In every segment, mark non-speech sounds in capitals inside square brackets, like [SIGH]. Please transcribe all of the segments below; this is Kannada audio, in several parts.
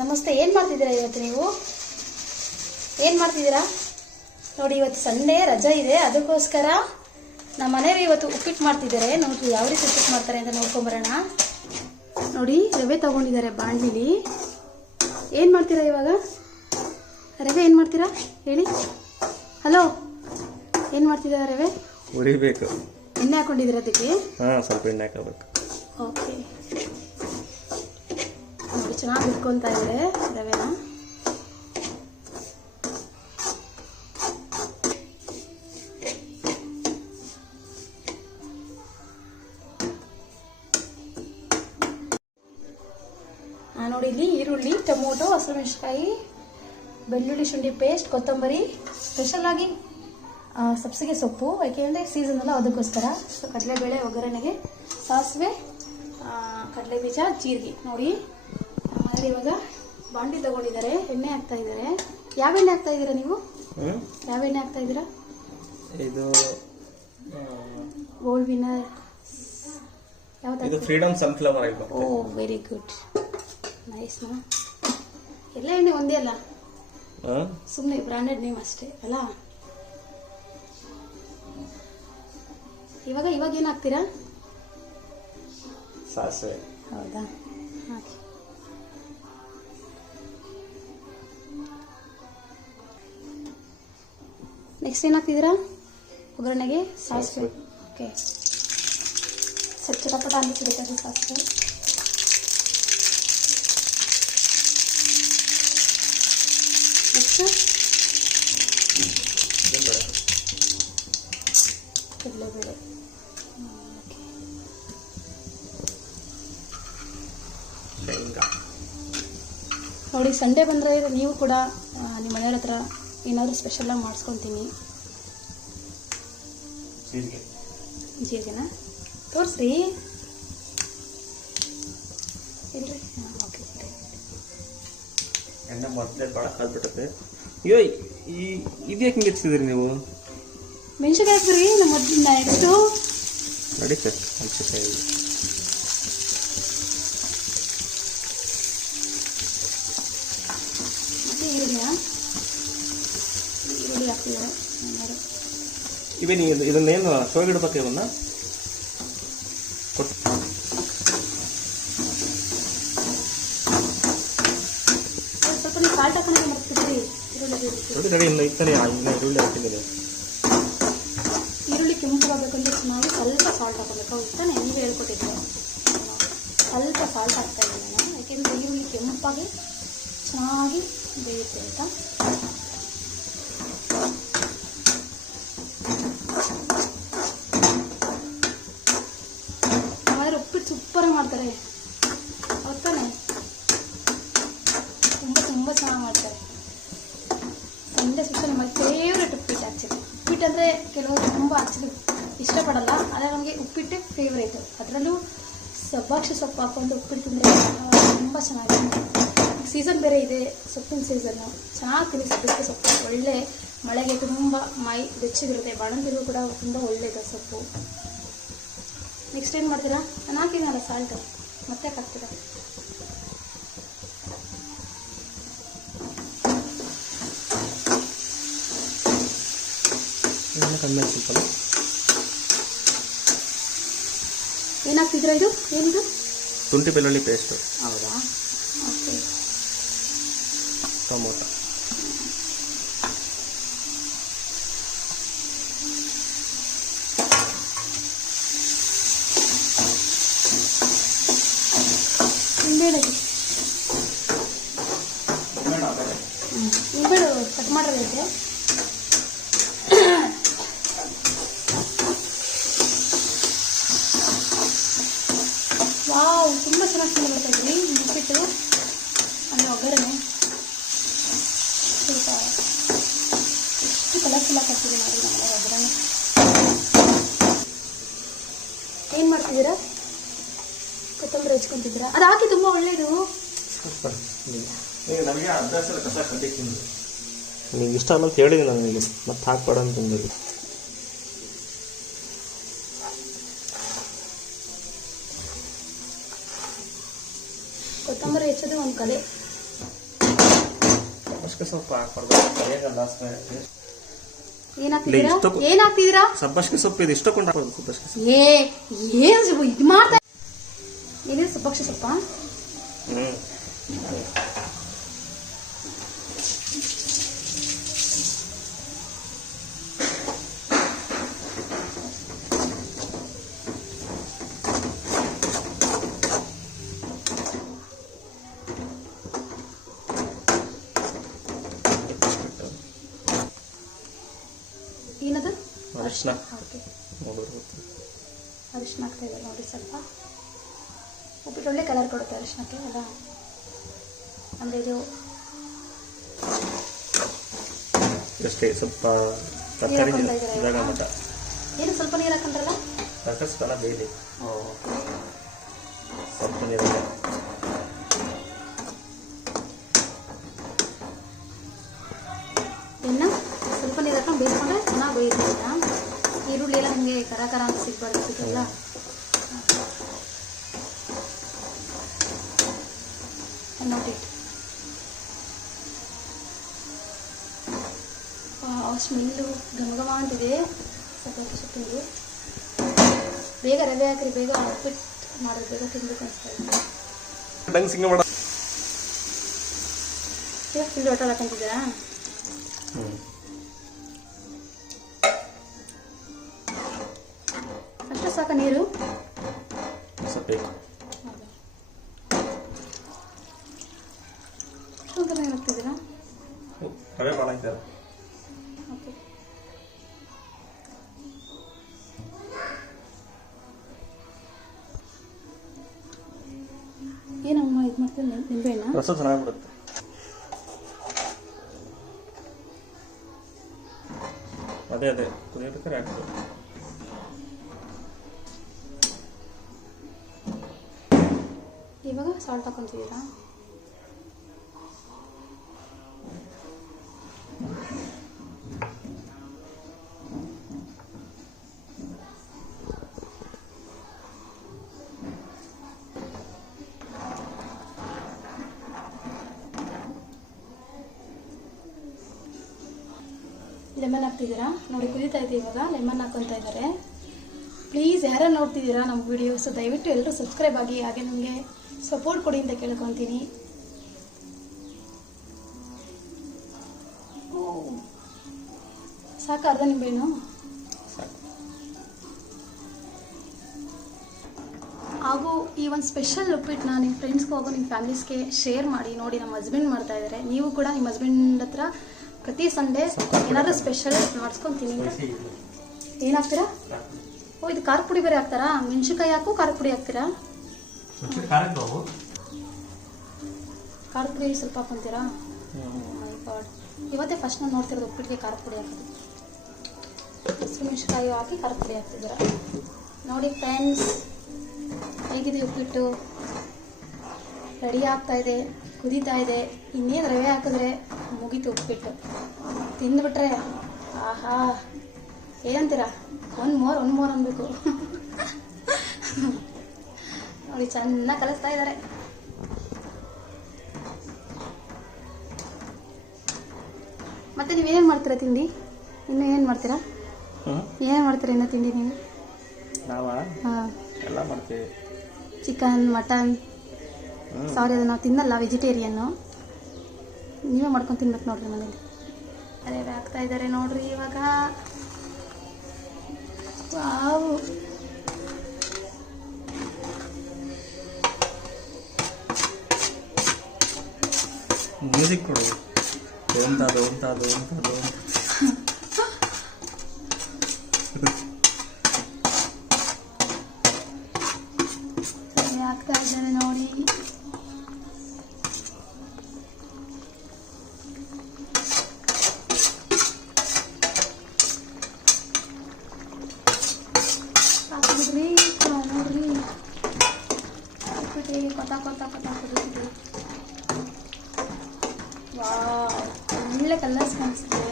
ನಮಸ್ತೆ ಏನು ಮಾಡ್ತಿದ್ದೀರಾ ಇವತ್ತು ನೀವು? ಏನು ಮಾಡ್ತಿದ್ದೀರಾ? ನೋಡಿ ಇವತ್ತು ಸಂಡೇ ರಜಾ ಇದೆ. ಅದಕ್ಕೋಸ್ಕರ ನಮ್ಮ ಮನೆಯವರು ಇವತ್ತು ಉಪ್ಪಿಟ್ಟು ಮಾಡ್ತಿದ್ದಾರೆ. ನೋಡಿ ಯಾವ ರೀತಿ ಉಪ್ಪಿಟ್ಟು ಮಾಡ್ತಾರೆ ಅಂತ ನೋಡ್ಕೊಂಬರೋಣ. ನೋಡಿ ರವೆ ತಗೊಂಡಿದ್ದಾರೆ ಬಾಣಲಿಲಿ. ಏನು ಮಾಡ್ತೀರಾ ಇವಾಗ? ರವೆ ಏನು ಮಾಡ್ತೀರಾ? ಹೇಳಿ. ಹಲೋ ಏನು ಮಾಡ್ತಿದ್ದೀರಾ ರವೆ? ಉರಿಬೇಕು ಎಣ್ಣೆ ಹಾಕೊಂಡಿದ್ದೀರಾ ಅದಕ್ಕೆ? ಹಾಂ ಸ್ವಲ್ಪ ಎಣ್ಣೆ ಹಾಕಬೇಕು ಓಕೆ. ಚೆನ್ನಾಗಿ ಬಿಟ್ಕೊತಾ ಇದೆ ರವೆನ. ನೋಡಿ ಇಲ್ಲಿ ಈರುಳ್ಳಿ ಟೊಮೊಟೊ ಹಸಿಮೆಣಸಿನ್ಕಾಯಿ ಬೆಳ್ಳುಳ್ಳಿ ಶುಂಠಿ ಪೇಸ್ಟ್ ಕೊತ್ತಂಬರಿ. ಸ್ಪೆಷಲ್ ಆಗಿ ಆ, ಸಬ್ಸಿಗೆ ಸೊಪ್ಪು ಯಾಕೆಂದರೆ ಸೀಸನ್ ಅಲ್ಲ ಅದಕ್ಕೋಸ್ಕರ. ಸೊ ಕಡಲೆಬೇಳೆ ಒಗ್ಗರಣೆಗೆ ಸಾಸಿವೆ ಕಡಲೆ ಬೀಜ ಜೀರಿಗೆ. ನೋಡಿ ಆಮೇಲೆ ಇವಾಗ ಬಾಂಡಿ ತಗೊಂಡಿದ್ದಾರೆ ಎಣ್ಣೆ ಹಾಕ್ತಾ ಇದ್ದಾರೆ. ಯಾವ ಎಣ್ಣೆ ಹಾಕ್ತಾ ಇದ್ದೀರಾ ನೀವು? ಯಾವ ಎಣ್ಣೆ ಹಾಕ್ತಾ ಇದ್ದೀರಾ? ಇದು ಗೋಲ್ಡ್ ವಿನರ್ ಯಾವ್ದು ಇದು Freedom sunflower oil oh very good nice ಮಾ ಎಲ್ಲ ಎಣ್ಣೆ ಒಂದೇ ಅಲ್ಲ? ಸುಮ್ಮನೆ ಬ್ರಾಂಡೆಡ್ ನೇಮ್ ಅಷ್ಟೇ ಅಲ್ಲ? ಇವಾಗ ಇವಾಗ ಏನು ಹಾಕ್ತೀರಾ? ಸಾಸಿವೆ. ಹೌದಾ? ಹಾಕಿ ನೆಕ್ಸ್ಟ್ ಏನು ಹಾಕ್ತಿದ್ದೀರಾ ಒಗ್ಗರಣೆಗೆ ಸಾಸಿವೆ. ಓಕೆ ಸ್ವಲ್ಪ ಚಟಪಟ ಅನ್ನಿಸ್ಬಿಡುತ್ತೆ ಸಾಸಿವೆ. ನೆಕ್ಸ್ಟ್ ಕಡಲೆಬೇಳೆ ನೋಡಿ ಸಂಡೇ ಬಂದರೆ ನೀವು ಕೂಡ ನಿಮ್ಮ ಮನೆಯವ್ರ ಹತ್ರ ಏನಾದರೂ ಸ್ಪೆಷಲಾಗಿ ಮಾಡಿಸ್ಕೊತೀನಿ. ಜೀರಿಗೆನಾ? ತೋರಿಸ್ರಿ. ಇಲ್ರಿ? ಓಕೆ ಎಣ್ಣೆ ಮೊದಲೇ ಭಾಳ ಅಯ್ಯೋ ಈ ಇದು ಯಾಕೆ ಮಿಕ್ಸಿದ್ರಿ ನೀವು? ಮೆಣಸಿನ್ಕಾಯಿ ಹಾಕ್ರಿ ನಮ್ಮ ಮೊದಲು ನೆಕ್ಸ್ಟು ನಡೀತೆ ಮೆಣಸಿನ್ಕಾಯಿ ಮತ್ತು ಈರುಳ್ಳಿನ ಈರುಳ್ಳಿ ಹಾಕ್ತಿದ್ದಾರೆ ಏನಾದ್ರು ಇವೇನು ಇದು ಇದನ್ನೇನು ಸೋಗಿಡ್ಬೇಕು ಇವನ್ನ ಕೊಟ್ಟು ನೀವು. ನೋಡಿ ನೋಡಿ, ಇನ್ನು ಇತ್ತಾನೆ ಇನ್ನು ಈರುಳ್ಳಿ ಹಾಕಿದ್ದೀನಿ ಈರುಳ್ಳಿ ಕೆಂಪಗಾಗಬೇಕಂದ್ರೆ ಚೆನ್ನಾಗಿ ಸ್ವಲ್ಪ ಸಾಲ್ಟ್ ಹಾಕೋಬೇಕು ತಾನೇ? ಹೇಳ್ಕೊಟ್ಟಿದ್ದೆ ಹೇಳ್ಕೊಟ್ಟಿದ್ದು. ಸ್ವಲ್ಪ ಸಾಲ್ಟ್ ಹಾಕ್ತಾ ಇದ್ದೀನಿ ನಾನು. ಯಾಕೆಂದರೆ ಈರುಳ್ಳಿ ಕೆಂಪಾಗಿ ಚೆನ್ನಾಗಿ ಬೇಯುತ್ತೆ ಅಂತ ಆಮೇಲೆ ಉಪ್ಪಿಟ್ಟು ಸೂಪರಾಗಿ ಮಾಡ್ತಾರೆ ಹೌದು ತಾನೇ ತುಂಬ ತುಂಬ ಚೆನ್ನಾಗಿ ಮಾಡ್ತಾರೆ ಸಂಡೆ ಸ್ಪೆಷಲ್ ಮೈ ಫೇವ್ರೆಟ್ ಉಪ್ಪಿಟ್ಟು ಆ್ಯಕ್ಚುಲಿ ಉಪ್ಪಿಟ್ಟು ಅಂದರೆ ಕೆಲವರು ತುಂಬ ಆ್ಯಕ್ಚುಲಿ ಇಷ್ಟಪಡಲ್ಲ. ಆದರೆ ನಮಗೆ ಉಪ್ಪಿಟ್ಟೆ ಫೇವ್ರೇಟು ಅದರಲ್ಲೂ ಸಬ್ಬಾಕ್ಷಿ ಸೊಪ್ಪು ಹಾಕೊಂಡು ಉಪ್ಪಿಟ್ಟು ತಿಂದರೆ ತುಂಬ ಚೆನ್ನಾಗಿದೆ ಸೀಸನ್ ಬೇರೆ ಇದೆ, ಸೊಪ್ಪಿನ ಸೀಸನ್ನು ಚೆನ್ನಾಗಿ ತಿನ್ನಿ ಸೊಪ್ಪು. ಒಳ್ಳೆ ಮಳೆಗೆ ತುಂಬ ಮೈ ಬೆಚ್ಚಗಿರುತ್ತೆ ಬಾಣಂತಿಗೂ ಕೂಡ ತುಂಬ ಒಳ್ಳೆಯದು ಸೊಪ್ಪು. ನೆಕ್ಸ್ಟ್ ಏನು ಮಾಡ್ತೀರಾ? ನಾನು ಹಾಕಿದ್ದೀನಲ್ಲ ಸಾಲ್ಟು ಮತ್ತೆ ಹಾಕ್ತೀರಾ? ಇನ್ನು ಕಮ್ಮಿ ಸ್ವಲ್ಪ ಏನಾಗ್ತಿದ್ದೀರಾ ಇದು ಏನಿದು ಶುಂಠಿ ಬೆಳ್ಳುಳ್ಳಿ ಪೇಸ್ಟು ಹೌದಾ ಓಕೆ ಟೊಮೊಟೊ ನಿಂಬೆಹಣ್ಣು ನಿಂಬೆಹಣ್ಣು ಚೆನ್ನಾಗಿ ಸ್ಮೆಲ್ ಬರ್ತಾ ಇದ್ರಿ ಉಪ್ಪಿಟ್ಟು ಅಂದರೆ ಒಗ್ಗರಣೆ ಸ್ವಲ್ಪ ಎಷ್ಟು ಕಲರ್ಫುಲ್ ಆಗಿ ಹಾಕ್ತಿದ್ದೀನಿ ನೋಡಿ ನಮ್ಮ ಒಗ್ಗರಣೆ. ಏನು ಮಾಡ್ತಿದ್ದೀರಾ? ಕೊತ್ತಂಬರಿ ಹಚ್ಕೊಂತಿದ್ದೀರಾ? ಅದು ಹಾಕಿ ತುಂಬ ಒಳ್ಳೆಯದು ಈಗ ನನಗೆ ಅಭ್ಯಾಸ ಕಸ ಕಡ್ಡಿ ನಿಮ್ಗೆ ಇಷ್ಟ ಅನ್ನೋದು ಹೇಳಿದೆ ನನಗೆ ಮತ್ತೆ ಹಾಕ್ಬೇಡ ಅಂತಂದಿದ್ದು ಕೊತ್ತಂಬರಿ ಹೆಚ್ಚೋದು ಒಂದು ಕಲೆ ಸಬ್ಬಸ್ಗೆ ಸೊಪ್ಪು ಏನಾಗ್ತಿದ್ದೀರಾ? ಇಷ್ಟಕ್ಕೂ- ಏನಾಗ್ತಿದ್ದೀರಾ? ಸಬ್ಬಸ್ಗೆ ಸೊಪ್ಪು ಇದು ಇಷ್ಟೊಂದು ಹಾಕೋದು ಸಬ್ಬಸ್ಗೆ ಏ ಏನು ಇದು ಮಾಡ್ತಾ ಸಬ್ಬಕ್ಷಿ ಸೊಪ್ಪ? ಹ್ಞೂ ಅರಿಶಿನ ಅರಿಶಿನ ಆಗ್ತಾ ಇದೆ ನೋಡಿ ಸ್ವಲ್ಪ. ಉಪ್ಪಿಟ್ಟು ಒಳ್ಳೆ ಕಲರ್ ಕೊಡುತ್ತೆ ಅರಿಶಿನಕ್ಕೆ ಅಲ್ಲ ಅಂದರೆ ಇದು ಅಷ್ಟೇ ಸ್ವಲ್ಪ ತರಕಾರಿ ಏನು ಸ್ವಲ್ಪ ನೀರು ಹಾಕೊಂಡ್ರಲ್ಲ ತರಕಾರಿ ಸ್ವಲ್ಪ ಬೇಲಿ ಸ್ವಲ್ಪ ನೀರು ಇನ್ನು ಸ್ವಲ್ಪ ನೀರು ಹಾಕೊಂಡು ಬೇಯಿಸ್ಕೊಂಡ್ರೆ ಚೆನ್ನಾಗಿ ಬೇಯುತ್ತೆ ನಿಮಗೆ ಕರ ಕರ ಅಂತ ಸಿಗ್ಬಾರ್ದು ಸಿಗಲ್ಲ? ನೋಡಿ ಸ್ಮೆಲ್ಲು ಗಮಗಮ ಅಂತಿದೆ ಸಬ್ಬಕ್ಕಿ ಸೊಪ್ಪಿಂದು ಬೇಗ ರವೆ ಹಾಕ್ರಿ ಬೇಗ ಉಪ್ಪಿಟ್ಟು ಮಾಡೋದು ಬೇಗ ತಿನ್ಬೇಕು ಅನಿಸ್ತಾ ಇದೆ. ಫುಲ್ ಹೊಟ್ಟೆ ಹಾಕೊಂತಿದ್ದೀರಾ ಸಾಕ ನೀರು. ಬೇಕು. ರವೆ ಭಾಳ ಏನಮ್ಮ ಇದು ಮಾಡ್ತೀನಿ ನಿಂಬೆಹಣ್ಣ ರಸ ಚೆನ್ನಾಗಿ ಬಿಡುತ್ತೆ ಅದೇ ಅದೇ ಕುದಿಯಬೇಕಾದ್ರೆ ಹಾಕ್ಬೇಕು. ಇವಾಗ ಸಾಲ್ಟ್ ಹಾಕೊಂತಿದ್ದೀರಾ ಲೆಮನ್ ಹಾಕ್ತಿದ್ದೀರಾ? ನೋಡಿ, ಕುದೀತಾ ಇದೆ ಇವಾಗ ಲೆಮನ್ ಹಾಕೊತ ಇದ್ದಾರೆ. ಪ್ಲೀಸ್ ಯಾರು ನೋಡ್ತಿದ್ದೀರಾ ನಮ್ಮ ವಿಡಿಯೋಸ್ ದಯವಿಟ್ಟು ಎಲ್ಲರೂ ಸಬ್ಸ್ಕ್ರೈಬ್ ಆಗಿ, ಹಾಗೆ ನಮಗೆ ಸಪೋರ್ಟ್ ಕೊಡಿ ಅಂತ ಕೇಳ್ಕೊತೀನಿ. ಸಾಕು ಅರ್ಧ ನಿಂಬೆನು ಹಾಗೂ ಈ ಒಂದು ಸ್ಪೆಷಲ್ ಉಪ್ಪಿಟ್ಟನ್ನ ನಿಮ್ಮ ಫ್ರೆಂಡ್ಸ್ಗೂ ಹಾಗೂ ನಿಮ್ಮ ಫ್ಯಾಮಿಲೀಸ್ಗೆ ಶೇರ್ ಮಾಡಿ, ನೋಡಿ ನಮ್ಮ ಹಸ್ಬೆಂಡ್ ಮಾಡ್ತಾ ಇದ್ದಾರೆ ನೀವು ಕೂಡ ನಿಮ್ಮ ಹಸ್ಬೆಂಡ್ ಹತ್ರ ಪ್ರತಿ ಸಂಡೇ ಏನಾದರೂ ಸ್ಪೆಷಲ್ ಮಾಡಿಸ್ಕೊಂತೀನಿ ಏನಾಗ್ತೀರಾ? ಓ, ಇದು ಖಾರ ಪುಡಿ ಬೇರೆ ಹಾಕ್ತಾರಾ? ಮೆಣಸಿನ್ಕಾಯಿ ಹಾಕು, ಖಾರ ಪುಡಿ ಹಾಕ್ತೀರಾ? ಖಾರಕ್ಕೆ ಅವು ಖಾರ ಪುಡಿ ಸ್ವಲ್ಪ ಹಾಕೊಂತೀರಾ? ಗಾಡ್ ಇವತ್ತೇ ಫಸ್ಟ್ ನಾನು ನೋಡ್ತಿರೋದು ಉಪ್ಪಿಟ್ಟಿಗೆ ಖಾರದ ಪುಡಿ ಹಾಕೋದು. ಹಸಿಮೆಣಸಿನ್ಕಾಯಿ ಹಾಕಿ ಖಾರದ ಪುಡಿ ಹಾಕ್ತಿದ್ದೀರಾ? ನೋಡಿ ಫ್ರೆಂಡ್ಸ್ ಹೇಗಿದೆ ಉಪ್ಪಿಟ್ಟು? ರೆಡಿ ಆಗ್ತಾ ಇದೆ ಕುದೀತಾ ಇದೆ. ಇನ್ನೇನು ರವೆ ಹಾಕಿದ್ರೆ ಮುಗೀತು ಉಪ್ಪಿಟ್ಟು. ತಿಂದ್ಬಿಟ್ರೆ ಆಹಾ. ಏನಂತೀರಾ? ಒನ್ ಮೋರ್ ಒನ್ ಮೋರ್ ಅನ್ಬೇಕು. [LAUGHS] ನೋಡಿ ಚೆನ್ನಾಗಿ ಕಲಿಸ್ತಾ ಇದ್ದಾರೆ ಮತ್ತೆ ಏನು ಮಾಡ್ತೀರಾ ತಿಂಡಿ? ಇನ್ನು ಏನು ಮಾಡ್ತೀರಾ? ಏನು ಮಾಡ್ತೀರಾ ಇನ್ನು ತಿಂಡಿ ನೀವು? ನಾವ? ಹಾಂ. ಎಲ್ಲ ಮಾಡ್ತೀವಿ. Chicken mutton. ಸಾರಿ ಅದು ನಾವು ತಿನ್ನಲ್ಲ ವೆಜಿಟೇರಿಯನ್ನು. ನೀವೇ ಮಾಡ್ಕೊಂಡು ತಿನ್ಬೇಕು ನೋಡ್ರಿ ಮನೇಲಿ. ಅದೇ ಆಗ್ತಾ ಇದ್ದಾರೆ ನೋಡ್ರಿ ಇವಾಗ ಮ್ಯೂಸಿಕ್ ಕೊಡು ಓಂತಾದು ಓಂತಾದು ಓಂತಾದು ಅದೇ ಹಾಕ್ತಾ ಇದ್ದಾರೆ ನೋಡಿ ವಾವ್ ಒಳ್ಳೆ ಕಲರ್ಸ್ ಕಾಣಿಸ್ತಿದೆ.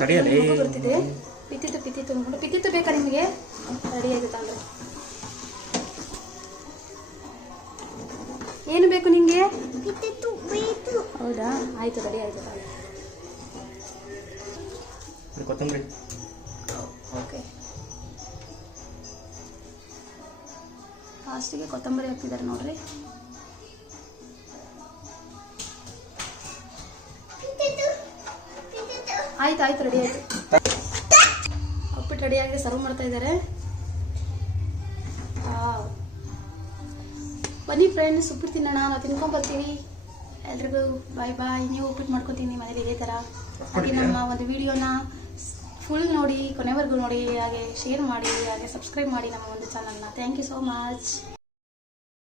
ತಡಿಯಲೇ ಬರ್ತಿದೆ? ಪಿತಿತ್ತು ಪಿತ್ತಿತ್ತು ಅನ್ಕೊಂಡು ಪಿತ್ತಿತ್ತು ಬೇಕಾ ನಿಮಗೆ? ರೆಡಿ ಆಗುತ್ತೆ ಅಂದ್ರೆ ಏನು ಬೇಕು ನಿಂಗೆ? ಹೌದಾ? ಆಯ್ತು ರೆಡಿ ಆಯ್ತು. ಕೊತ್ತಂಬರಿ. ಓಕೆ. ಲಾಸ್ಟಿಗೆ ಕೊತ್ತಂಬರಿ ಹಾಕ್ತಿದ್ದಾರೆ ನೋಡ್ರಿ. ಆಯ್ತು ಆಯ್ತು ರೆಡಿ ಆಯ್ತು. ಉಪ್ಪಿಟ್ಟು ರೆಡಿ ಆಗಿದೆ ಸರ್ವ್ ಮಾಡ್ತಾ ಇದ್ದಾರೆ. ಬನ್ನಿ ಫ್ರೆಂಡ್ಸ್ ಉಪ್ಪಿಟ್ಟು ತಿನ್ನೋಣ ನಾವು ತಿನ್ಕೊಂಡ್ ಬರ್ತೀವಿ ಎಲ್ರಿಗೂ ಬಾಯ್ ಬಾಯ್ ನೀವು ಉಪ್ಪಿಟ್ಟು ಮಾಡ್ಕೊತೀನಿ ಮನೇಲಿ ಇದೇ ಥರ ಹಾಗೆ ನಮ್ಮ ಒಂದು ವಿಡಿಯೋನ ಫುಲ್ ನೋಡಿ ಕೊನೆವರೆಗೂ ನೋಡಿ, ಹಾಗೆ ಶೇರ್ ಮಾಡಿ, ಹಾಗೆ ಸಬ್ಸ್ಕ್ರೈಬ್ ಮಾಡಿ ನಮ್ಮ ಒಂದು ಚಾನಲ್ನ ಥ್ಯಾಂಕ್ ಯು ಸೋ ಮಚ್